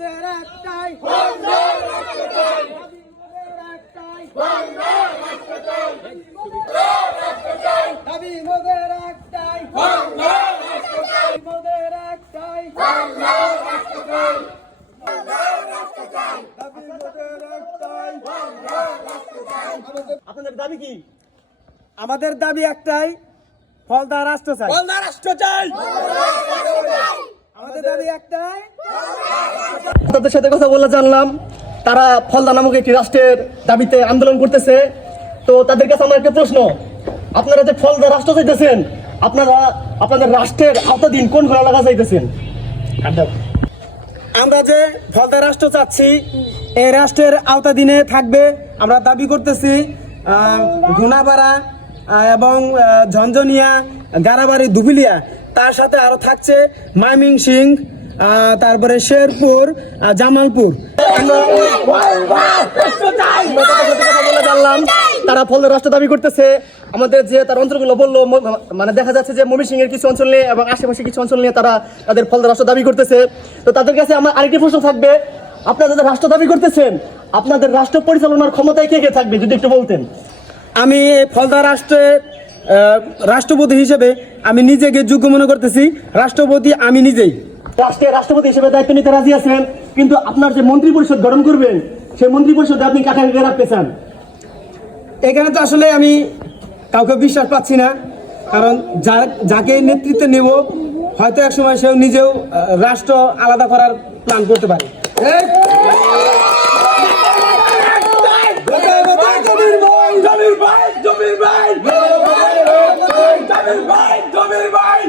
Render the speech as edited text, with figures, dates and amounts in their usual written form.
মোদের একটাই দাবি মোদের একটাই মোদের একটাই আপনাদের দাবি কি? আমাদের দাবি একটাই, ফলদার রাষ্ট্র চাই। ফলদার রাষ্ট্র চাই। আমাদের দাবি একটাই। তাদের সাথে কথা বলে জানলাম তারা ফলদা নামক একটি রাষ্ট্রের দাবিতে আন্দোলন করতেছে। তো তাদের কাছে আমার একটা প্রশ্ন, আপনারা যে ফলদা রাষ্ট্র চাইতেছেন, আপনারা আপনাদের রাষ্ট্রের আওতাধীন কোন কোন এলাকা চাইতেছেন? আমরা যে ফলদার রাষ্ট্র চাচ্ছি, এই রাষ্ট্রের আওতাধীনে থাকবে। আমরা দাবি করতেছি ঘুনাপাড়া এবং ঝঞ্ঝনিয়া, গারাবাড়ি, দুবিলিয়া, তার সাথে আরো থাকছে ময়মনসিং, তারপরে শেরপুর, জামালপুর। জানলাম তারা ফলদার রাষ্ট্র দাবি করতেছে। আমাদের যে তার অঞ্চলগুলো বললো, মানে দেখা যাচ্ছে যে ময়মনসিং এর কিছু অঞ্চল নিয়ে এবং আশেপাশে কিছু অঞ্চল নিয়ে তারা তাদের ফলদার রাষ্ট্র দাবি করতেছে। তো তাদের কাছে আমার আরেকটি প্রশ্ন থাকবে, আপনারা যাদের রাষ্ট্র দাবি করতেছেন, আপনাদের রাষ্ট্র পরিচালনার ক্ষমতায় কে কে থাকবে যদি একটু বলতেন। আমি ফলদার রাষ্ট্রের রাষ্ট্রপতি হিসেবে আমি নিজেকে যোগ্য মনে করতেছি। রাষ্ট্রপতি আমি নিজেই। রাষ্ট্রের রাষ্ট্রপতি হিসেবে দায়িত্ব নিতে রাজি আছেন, কিন্তু আপনার যে মন্ত্রী পরিষদ গঠন করবেন, সেই মন্ত্রী পরিষদে আপনি কাকে কাকে রাখতে চান? এখানে তো আসলে আমি কাউকে বিশ্বাস পাচ্ছি না, কারণ যাকে নেতৃত্ব নেব হয়তো এক সময় সেও নিজেও রাষ্ট্র আলাদা করার প্ল্যান করতে পারে। জমির ভাই